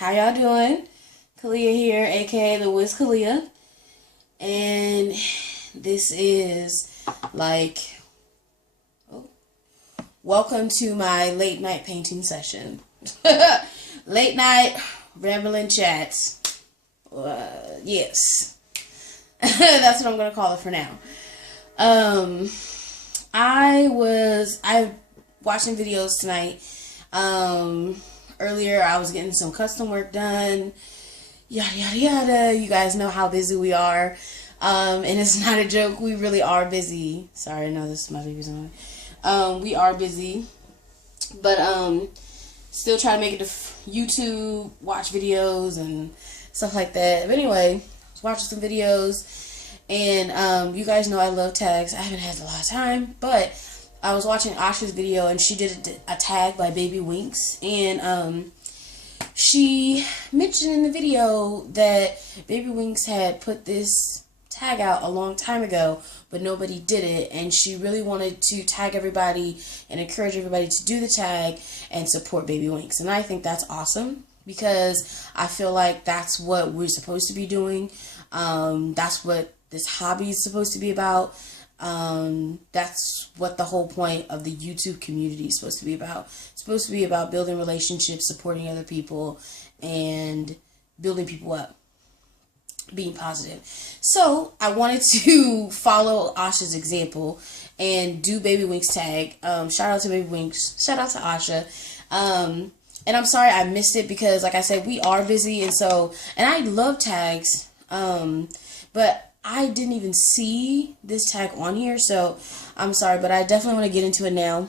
How y'all doing? Kalia here, aka the Wiz Kalia. And this is welcome to my late night painting session. Late night rambling chats. Yes. That's what I'm going to call it for now. I watching videos tonight. Earlier I was getting some custom work done. Yada yada yada. You guys know how busy we are. And it's not a joke. We really are busy. Sorry, I know this is my baby's on. We are busy. But still trying to make it to YouTube, watch videos and stuff like that. But anyway, I was watching some videos, and you guys know I love tags. I haven't had a lot of time, but I was watching Asha's video, and she did a tag by Babywinks, and she mentioned in the video that Babywinks had put this tag out a long time ago, but nobody did it, and she really wanted to tag everybody and encourage everybody to do the tag and support Babywinks. And I think that's awesome, because I feel like that's what we're supposed to be doing. That's what this hobby is supposed to be about. That's what the whole point of the YouTube community is supposed to be about. It's supposed to be about building relationships, supporting other people, and building people up, being positive. So I wanted to follow Asha's example and do Babywinks tag. Shout out to Babywinks. Shout out to Asha. And I'm sorry I missed it, because like I said, we are busy, and I love tags. But I didn't even see this tag on here, so I'm sorry, but I definitely want to get into it now.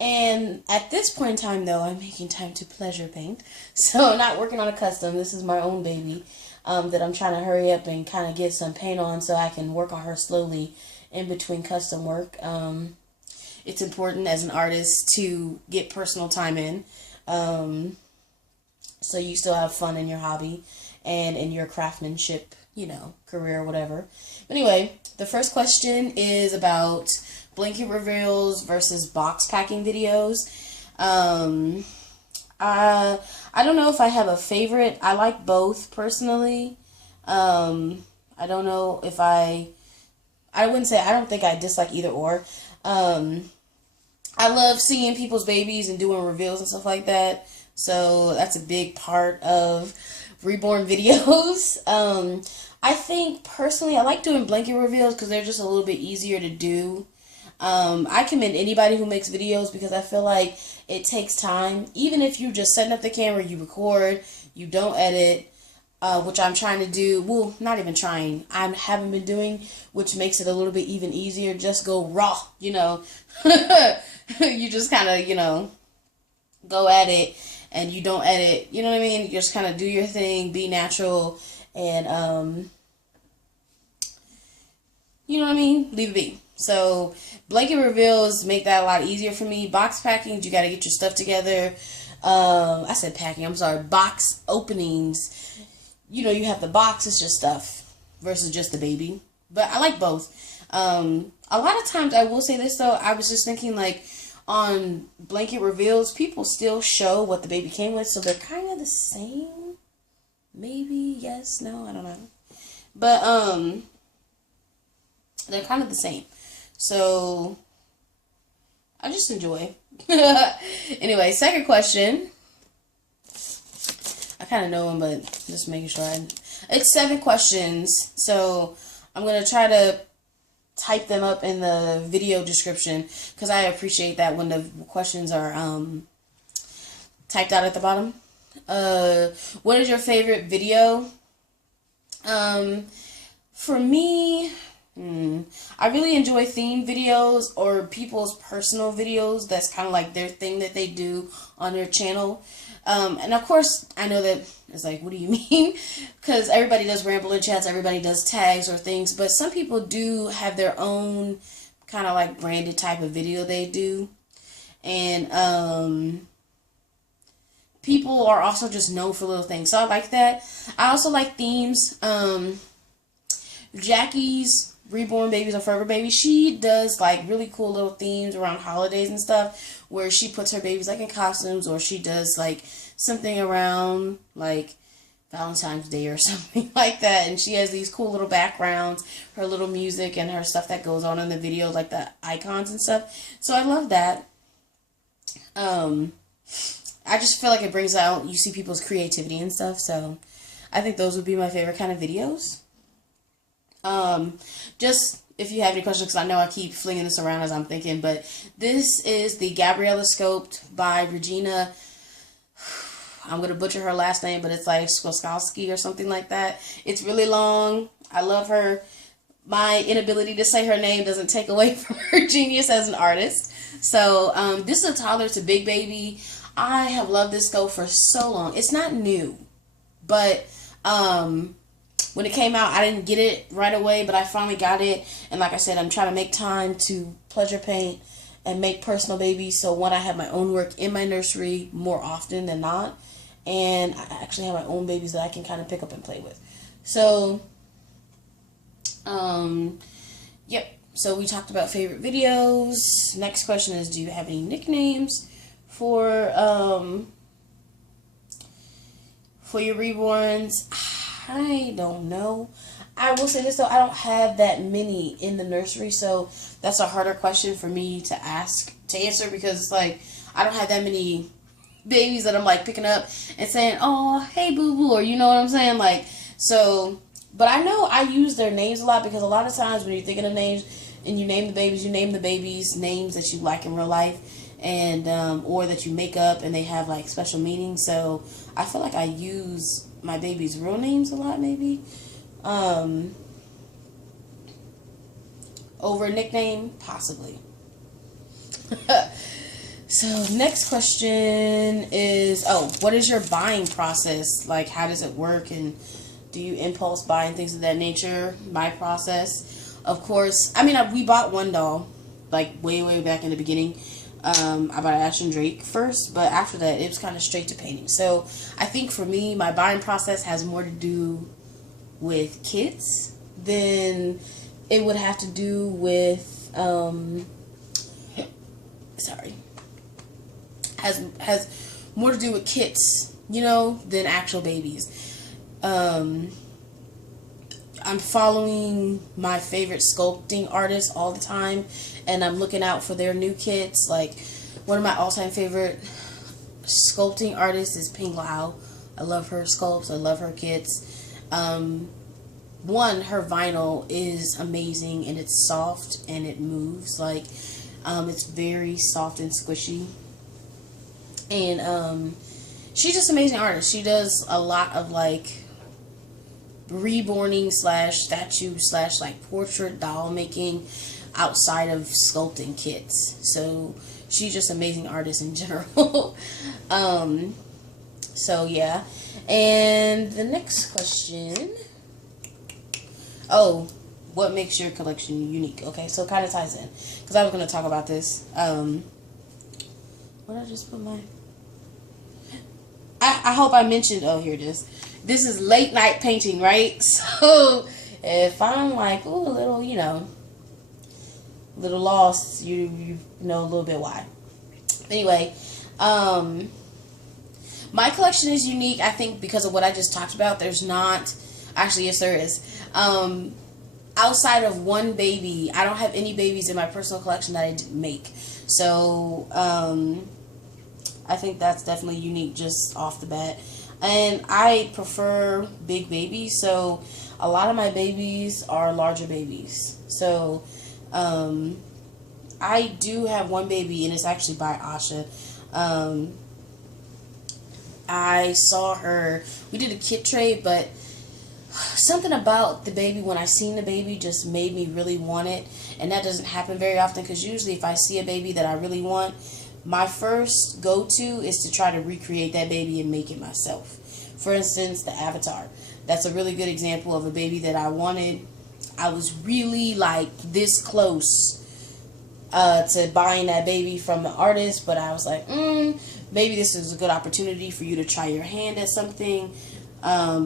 And at this point in time, though, I'm making time to pleasure paint. So I'm not working on a custom. This is my own baby that I'm trying to hurry up and kind of get some paint on so I can work on her slowly in between custom work. It's important as an artist to get personal time in, so you still have fun in your hobby and in your craftsmanship, career or whatever. But anyway, the first question is about blanket reveals versus box packing videos. I don't know if I have a favorite. I like both personally. I don't know if I wouldn't say, I don't think I dislike either or. I love seeing people's babies and doing reveals and stuff like that. So that's a big part of Reborn videos. I think personally I like doing blanket reveals because they're just a little bit easier to do. I commend anybody who makes videos, because I feel like it takes time. Even if you just setting up the camera, you record, you don't edit, which I'm trying to do. Well, not even trying. I haven't been doing, which makes it a little bit even easier. Just go raw, You just kind of, go at it, and you don't edit. You know what I mean? You just kind of do your thing, be natural, and you know what I mean? Leave it be. So blanket reveals make that a lot easier for me. Box packing, you got to get your stuff together. I said packing, I'm sorry. Box openings, you have the box, it's just stuff versus just the baby. But I like both. A lot of times, I will say this though, I was just thinking, like, on blanket reveals, people still show what the baby came with, so they're kind of the same. Maybe, yes, no, I don't know. But, they're kind of the same. So, I just enjoy. Anyway, second question. I kind of know them, but just making sure. It's 7 questions, so I'm going to try to type them up in the video description, because I appreciate that when the questions are typed out at the bottom. What is your favorite video? For me, I really enjoy theme videos or people's personal videos. That's kind of like their thing that they do on their channel. And of course, I know that it's like, what do you mean? Because everybody does rambling chats, everybody does tags or things, but some people do have their own kind of like branded type of video they do. And people are also just known for little things. So I like that. I also like themes. Jackie's Reborn Babies or Forever Baby, she does like really cool little themes around holidays and stuff, where she puts her babies like in costumes, or she does like something around like Valentine's Day or something like that. And she has these cool little backgrounds, her little music and her stuff that goes on in the video, like the icons and stuff. So I love that. I just feel like it brings out, you see people's creativity and stuff. So I think those would be my favorite kind of videos. Just if you have any questions, because I know I keep flinging this around as I'm thinking, but this is the Gabriella Scoped by Regina. I'm going to butcher her last name, but it's like Skowski or something like that. It's really long. I love her. My inability to say her name doesn't take away from her genius as an artist. So this is a toddler to big baby. I have loved this scope for so long. It's not new, but when it came out, I didn't get it right away, but I finally got it. And like I said, I'm trying to make time to pleasure paint and make personal babies. So one, I have my own work in my nursery more often than not. And I actually have my own babies that I can kind of pick up and play with. So, yep. So we talked about favorite videos. Next question is, do you have any nicknames for your reborns? I don't know. I will say this though, I don't have that many in the nursery, so that's a harder question for me to answer, because it's like I don't have that many babies that I'm like picking up and saying, "Oh, hey boo boo," or you know what I'm saying, like, so. But I know I use their names a lot, because a lot of times when you're thinking of names and you name the babies, names that you like in real life, and or that you make up and they have like special meaning. So I feel like I use my baby's real names a lot, maybe, over a nickname, possibly. So next question is, what is your buying process? Like, how does it work, and do you impulse buy and things of that nature? My process, of course, I mean, we bought one doll, like way back in the beginning. I bought Asha and Drake first, but after that, it was kind of straight to painting. So I think for me, my buying process has more to do with kids than it would have to do with, has more to do with kits, you know, than actual babies. I'm following my favorite sculpting artists all the time, and I'm looking out for their new kits. Like, one of my all-time favorite sculpting artists is Ping Lao. I love her sculpts. I love her kits. One, her vinyl is amazing, and it's soft, and it moves. Like, it's very soft and squishy. And she's just an amazing artist. She does a lot of, like, reborning / statue / like portrait doll making outside of sculpting kits. So she's just an amazing artist in general. So yeah. And the next question, what makes your collection unique? Okay, so it kind of ties in, because I was going to talk about this. What did I just put my, I hope I mentioned, here it is. This is late night painting, right? So if I'm like, ooh, a little, you know, little lost, you know a little bit why. Anyway, my collection is unique, I think, because of what I just talked about. There's not, actually, yes, there is. Outside of one baby, I don't have any babies in my personal collection that I didn't make. So, I think that's definitely unique just off the bat. And I prefer big babies, so a lot of my babies are larger babies. So, I do have one baby, and it's actually by Asha. I saw her, we did a kit trade, but something about the baby, when I seen the baby, just made me really want it. And that doesn't happen very often, because usually if I see a baby that I really want, my first go-to is to try to recreate that baby and make it myself. For instance, the Avatar. That's a really good example of a baby that I wanted. I was really like this close to buying that baby from the artist, but I was like, maybe this is a good opportunity for you to try your hand at something.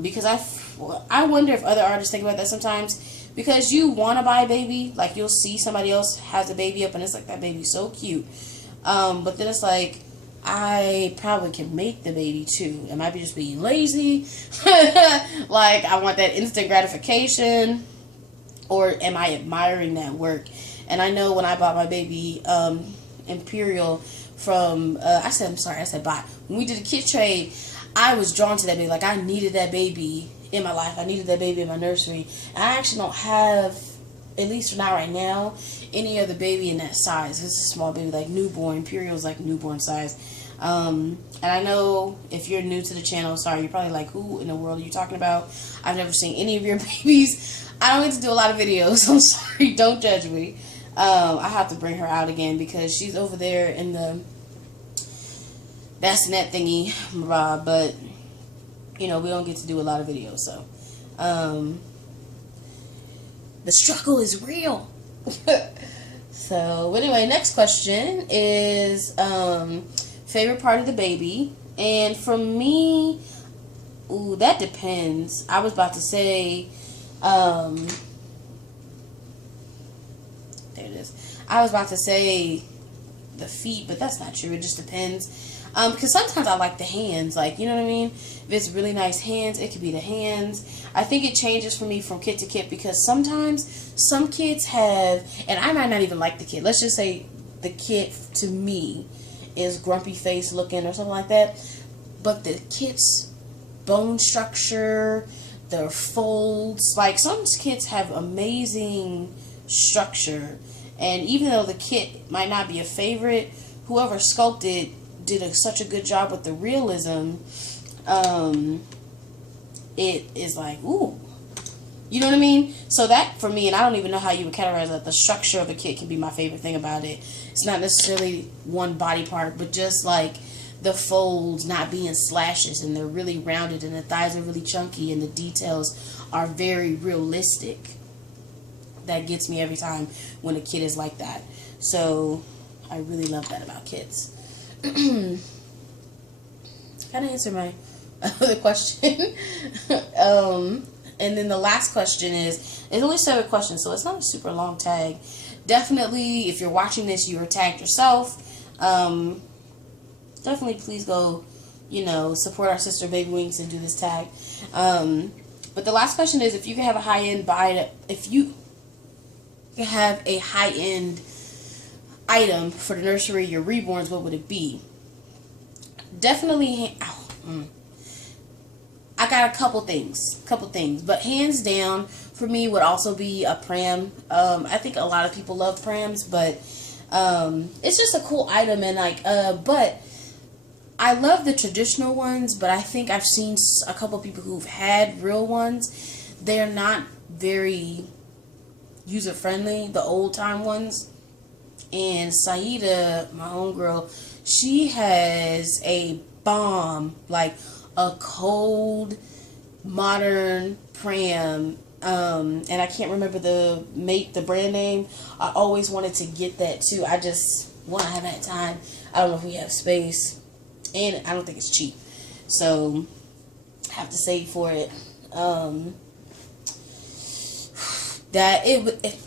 Because I wonder if other artists think about that sometimes. Because you want to buy a baby, like you'll see somebody else has a baby up and it's like, that baby's so cute. But then it's like, I probably can make the baby too. It might be just being lazy. Like, I want that instant gratification. Or am I admiring that work? And I know when I bought my baby, Imperial from, I said bought. When we did a kid trade, I was drawn to that baby. Like, I needed that baby in my life. I needed that baby in my nursery. And I actually don't have, at least not right now, any other baby in that size. It's a small baby, like newborn. Imperial's like newborn size. And I know if you're new to the channel, sorry, you're probably like, who in the world are you talking about? I've never seen any of your babies. I don't get to do a lot of videos. I'm sorry. Don't judge me. I have to bring her out again because she's over there in the bassinet thingy. But, you know, we don't get to do a lot of videos. So, the struggle is real. So, anyway, next question is favorite part of the baby. And for me, ooh, that depends. I was about to say, there it is. I was about to say the feet, but that's not true. It just depends. Because sometimes I like the hands, like, you know what I mean? If it's really nice hands, it could be the hands. I think it changes for me from kid to kid because sometimes some kids have, and I might not even like the kid. Let's just say the kid to me is grumpy face looking or something like that. But the kid's bone structure, their folds, like some kids have amazing structure. And even though the kid might not be a favorite, whoever sculpted did such a good job with the realism. It is like, ooh, you know what I mean? So that for me, and I don't even know how you would categorize that, the structure of a kid can be my favorite thing about it. It's not necessarily one body part, but just like the folds not being slashes and they're really rounded and the thighs are really chunky and the details are very realistic. That gets me every time when a kid is like that. So I really love that about kids. Kind of answer my other question. And then the last question is, it's only 7 questions, so it's not a super long tag. Definitely, if you're watching this, you are tagged yourself. Definitely, please go, you know, support our sister Babywinks and do this tag. But the last question is, if you could have a high-end item for the nursery, your reborns, what would it be? Definitely, I got a couple things, but hands down for me would also be a pram. I think a lot of people love prams, but it's just a cool item, and like, but I love the traditional ones, but I think I've seen a couple people who've had real ones. They're not very user friendly, the old time ones. And Saida, my homegirl, she has a bomb, like a cold, modern pram. And I can't remember the brand name. I always wanted to get that too. I just, one, I haven't had time. I don't know if we have space. And I don't think it's cheap. So, I have to save for it.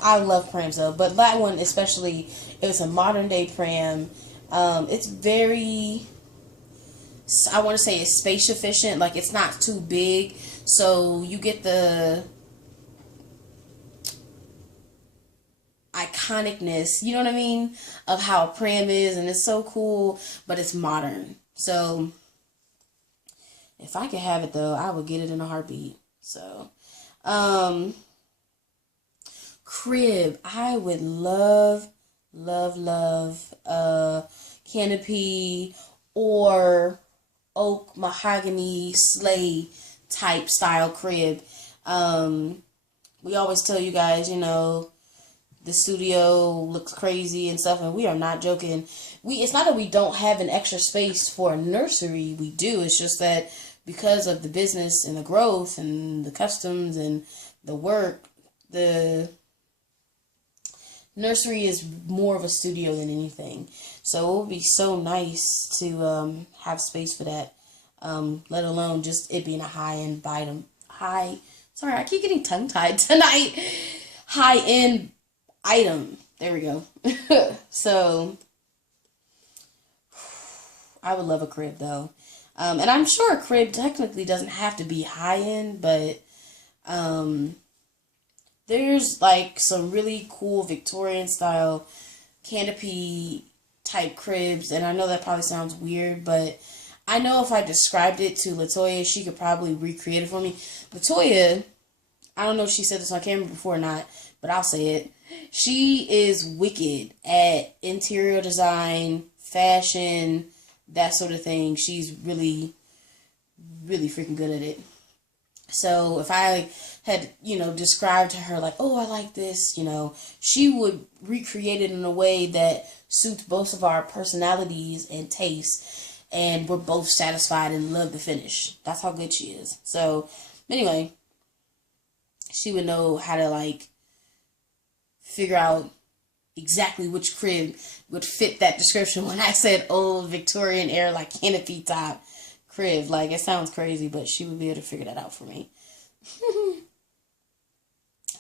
I love prams though, but that one especially, it's a modern day pram. It's very, I want to say it's space efficient, like it's not too big, so you get the iconicness, you know what I mean, of how a pram is, and it's so cool, but it's modern. So if I could have it though, I would get it in a heartbeat. So, crib, I would love canopy or oak, mahogany, sleigh type style crib. We always tell you guys, you know, the studio looks crazy and stuff, and we are not joking. It's not that we don't have an extra space for a nursery. We do. It's just that because of the business and the growth and the customs and the work, the nursery is more of a studio than anything. So it would be so nice to have space for that. Let alone just it being a high-end item. Sorry, I keep getting tongue-tied tonight. High-end item. There we go. So, I would love a crib though. And I'm sure a crib technically doesn't have to be high end, but there's like some really cool Victorian style canopy type cribs, and I know that probably sounds weird, but I know if I described it to Latoya, she could probably recreate it for me. Latoya, I don't know if she said this on camera before or not, but I'll say it. She is wicked at interior design, fashion, that sort of thing. She's really, really freaking good at it. So if I had, described to her like, oh, I like this, she would recreate it in a way that suits both of our personalities and tastes, and we're both satisfied and love the finish. That's how good she is. So anyway, she would know how to like figure out exactly which crib would fit that description when I said old Victorian era, like canopy top crib. Like, it sounds crazy, but she would be able to figure that out for me.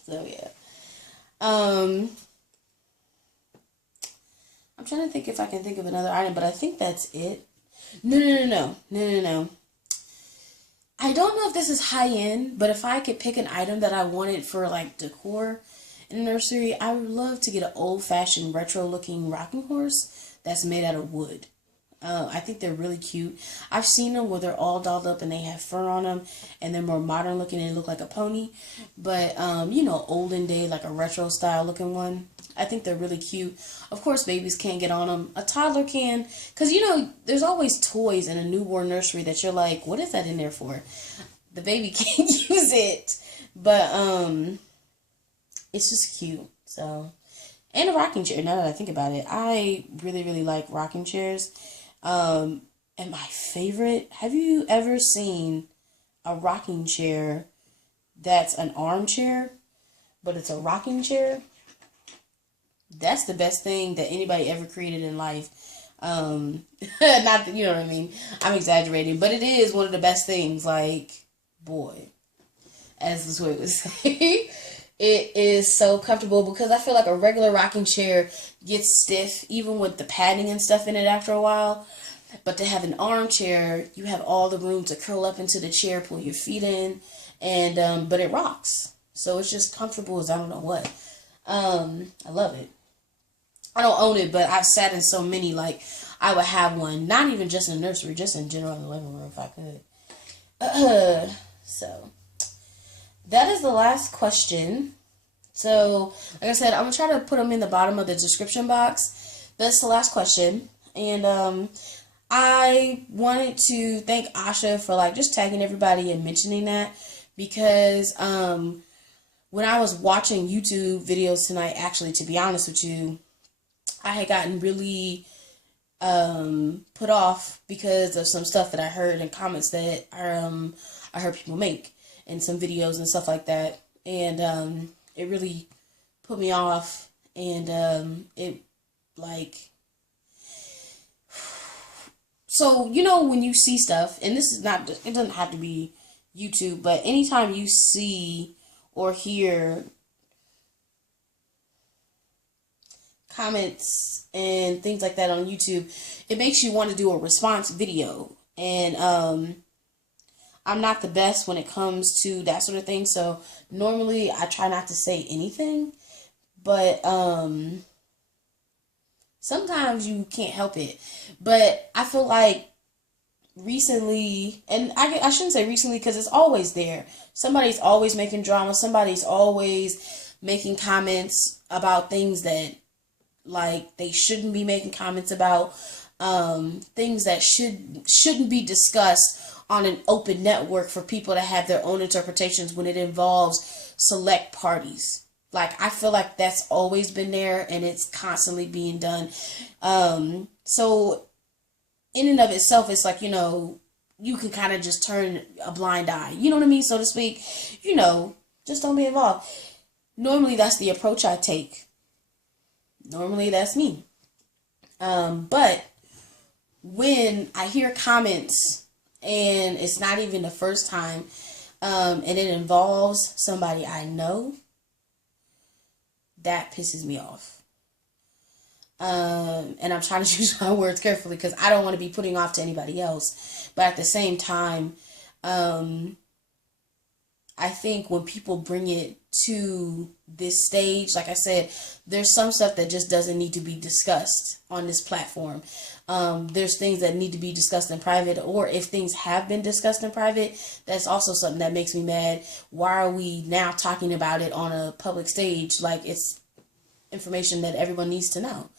So yeah. I'm trying to think if I can think of another item, but I think that's it. No. I don't know if this is high end, but if I could pick an item that I wanted for like decor in a nursery, I would love to get an old-fashioned retro-looking rocking horse that's made out of wood. I think they're really cute. I've seen them where they're all dolled up and they have fur on them, and they're more modern looking and they look like a pony. But, olden day, like a retro style looking one. I think they're really cute. Of course, babies can't get on them. A toddler can. Because, there's always toys in a newborn nursery that you're like, what is that in there for? The baby can't use it. But, it's just cute. So, and a rocking chair, now that I think about it. I really, really like rocking chairs. And my favorite, have you ever seen a rocking chair that's an armchair, but it's a rocking chair? That's the best thing that anybody ever created in life. Not that, you know what I mean? I'm exaggerating, but it is one of the best things. Like, boy, as the toy would say. It is so comfortable because I feel like a regular rocking chair gets stiff even with the padding and stuff in it after a while. But to have an armchair, you have all the room to curl up into the chair, pull your feet in, and but it rocks. So it's just comfortable as I don't know what. I love it. I don't own it, but I've sat in so many, like I would have one, not even just in the nursery, just in general in the living room if I could. So that is the last question. So, like I said, I'm going to try to put them in the bottom of the description box. That's the last question. And I wanted to thank Asha for like just tagging everybody and mentioning that, because when I was watching YouTube videos tonight, actually, to be honest with you, I had gotten really put off because of some stuff that I heard in comments that I heard people make and some videos and stuff like that, and it really put me off, and it like, so when you see stuff, and this is not, it doesn't have to be YouTube, but anytime you see or hear comments and things like that on YouTube, it makes you want to do a response video, and I'm not the best when it comes to that sort of thing, so normally I try not to say anything, but sometimes you can't help it. But I feel like recently, and I shouldn't say recently because it's always there. Somebody's always making drama. Somebody's always making comments about things that like they shouldn't be making comments about, things that shouldn't be discussed on an open network for people to have their own interpretations when it involves select parties. Like, I feel like that's always been there and it's constantly being done. So in and of itself, it's like, you can kind of just turn a blind eye, you know what I mean, so to speak, just don't be involved. Normally that's the approach I take. Normally that's me. But when I hear comments and it's not even the first time, and it involves somebody I know, that pisses me off. And I'm trying to choose my words carefully because I don't want to be putting off to anybody else. But at the same time, I think when people bring it to this stage, like I said, there's some stuff that just doesn't need to be discussed on this platform. There's things that need to be discussed in private, or if things have been discussed in private, that's also something that makes me mad. Why are we now talking about it on a public stage like it's information that everyone needs to know,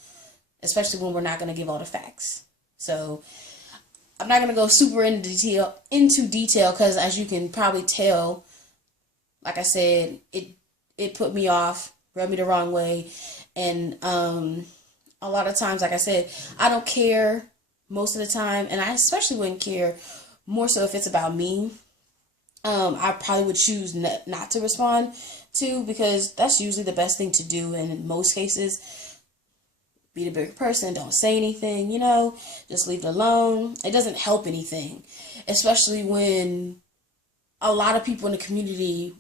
especially when we're not going to give all the facts? So I'm not going to go super into detail because, as you can probably tell, like I said, it put me off, rubbed me the wrong way. And a lot of times, like I said, I don't care most of the time. And I especially wouldn't care more so if it's about me. I probably would choose not to respond to, because that's usually the best thing to do in most cases. Be the bigger person, don't say anything, just leave it alone. It doesn't help anything, especially when a lot of people in the community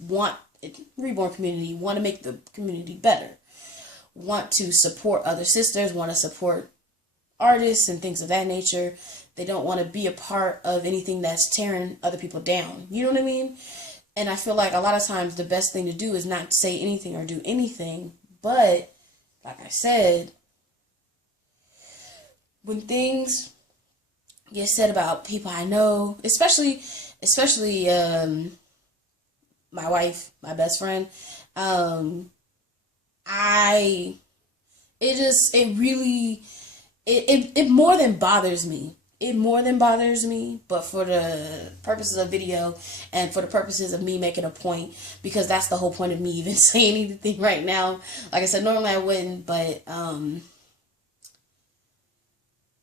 reborn community, want to make the community better, want to support other sisters, want to support artists and things of that nature. They don't want to be a part of anything that's tearing other people down. You know what I mean? And I feel like a lot of times the best thing to do is not say anything or do anything. But like I said, when things get said about people I know, especially my wife, my best friend, it more than bothers me. It more than bothers me, but for the purposes of video and for the purposes of me making a point, because that's the whole point of me even saying anything right now. Like I said, normally I wouldn't, but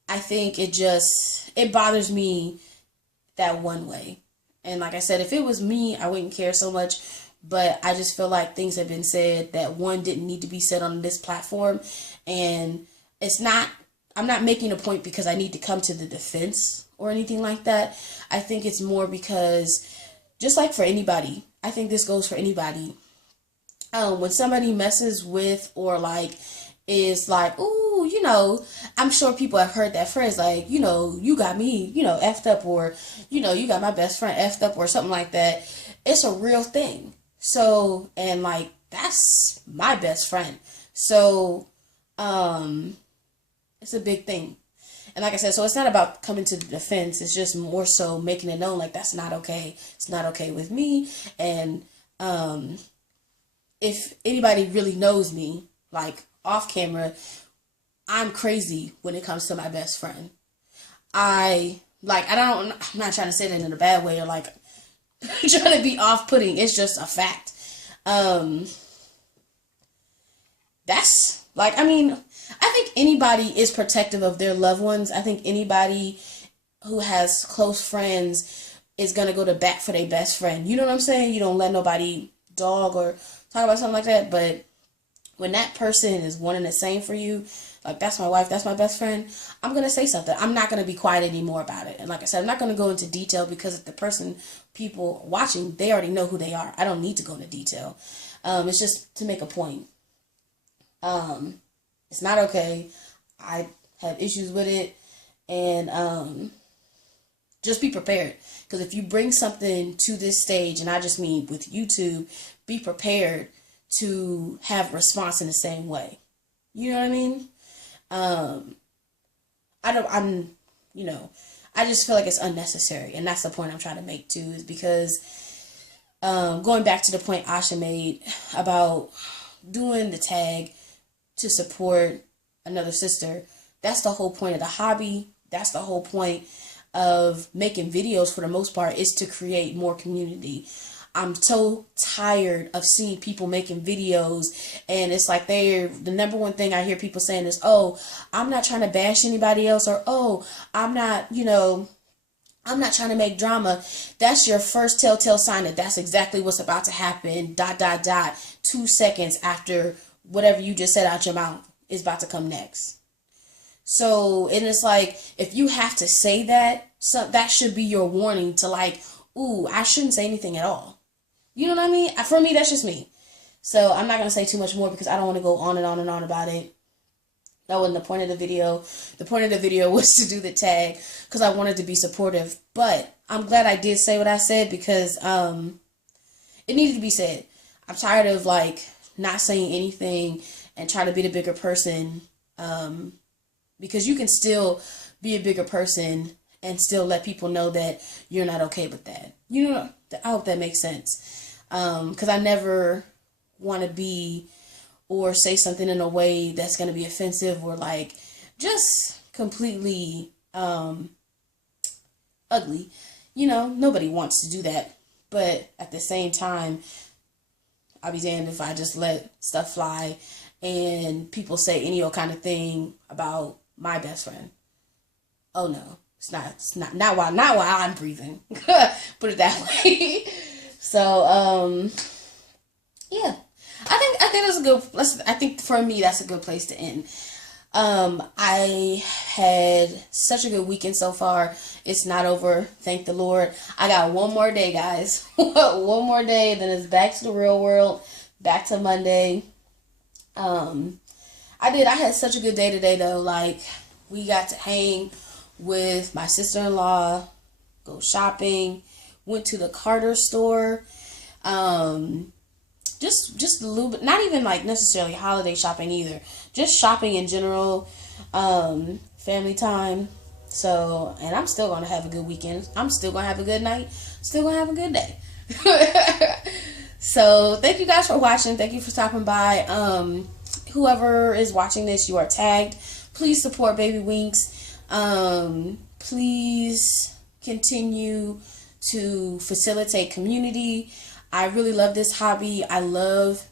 I think it bothers me that one way. And like I said, if it was me, I wouldn't care so much. But I just feel like things have been said that didn't need to be said on this platform. And I'm not making a point because I need to come to the defense or anything like that. I think it's more because, just like for anybody, I think this goes for anybody. When somebody messes with or is like, ooh, I'm sure people have heard that phrase, like, you got me, effed up, or, you got my best friend effed up, or something like that. It's a real thing. So, and that's my best friend. So, it's a big thing. And like I said, so it's not about coming to the defense. It's just more so making it known, that's not okay. It's not okay with me. And, if anybody really knows me, off camera, I'm crazy when it comes to my best friend. I'm not trying to say that in a bad way or trying to be off-putting. It's just a fact. I think anybody is protective of their loved ones. I think anybody who has close friends is going to go to bat for their best friend. You know what I'm saying? You don't let nobody dog or talk about something like that. But when that person is one and the same for you, that's my wife, that's my best friend, I'm going to say something. I'm not going to be quiet anymore about it. And like I said, I'm not going to go into detail because the people watching, they already know who they are. I don't need to go into detail. It's just to make a point. It's not okay. I have issues with it. And just be prepared. Because if you bring something to this stage, and I just mean with YouTube, be prepared to have response in the same way. You know what I mean? I just feel like it's unnecessary. And that's the point I'm trying to make too, is because, going back to the point Asha made about doing the tag to support another sister, that's the whole point of the hobby. That's the whole point of making videos, for the most part, is to create more community. I'm so tired of seeing people making videos, and it's like the number one thing I hear people saying is, oh, I'm not trying to bash anybody else, or, oh, I'm not trying to make drama. That's your first telltale sign that that's exactly what's about to happen, ... 2 seconds after whatever you just said out your mouth is about to come next. So, and it's if you have to say that, so that should be your warning to ooh, I shouldn't say anything at all. You know what I mean? For me, that's just me. So I'm not going to say too much more because I don't want to go on and on and on about it. That wasn't the point of the video. The point of the video was to do the tag because I wanted to be supportive. But I'm glad I did say what I said because it needed to be said. I'm tired of like not saying anything and trying to be the bigger person, because you can still be a bigger person and still let people know that you're not okay with that. You know, I hope that makes sense. Because I never want to be or say something in a way that's going to be offensive or like just completely ugly. You know, nobody wants to do that. But at the same time, I'll be damned if I just let stuff fly and people say any old kind of thing about my best friend. Oh no, it's not while I'm breathing. Put it that way. So, yeah. I think that's a good. I think for me that's a good place to end. I had such a good weekend so far. It's not over. Thank the Lord. I got one more day, guys. One more day, then it's back to the real world. Back to Monday. I had such a good day today though. Like, we got to hang with my sister-in-law, go shopping, went to the Carter store. Just a little bit, not even like necessarily holiday shopping either, just shopping in general, family time. So, and I'm still going to have a good weekend. I'm still going to have a good night. Still going to have a good day. So, thank you guys for watching. Thank you for stopping by. Whoever is watching this, you are tagged. Please support Babywinks. Please continue to facilitate community. I really love this hobby. I love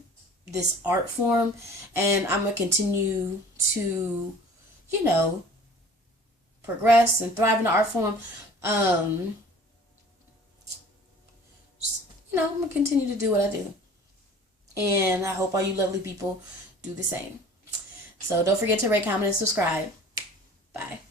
this art form, and I'm going to continue to, you know, progress and thrive in the art form. You know, I'm going to continue to do what I do. And I hope all you lovely people do the same. So don't forget to rate, comment, and subscribe. Bye.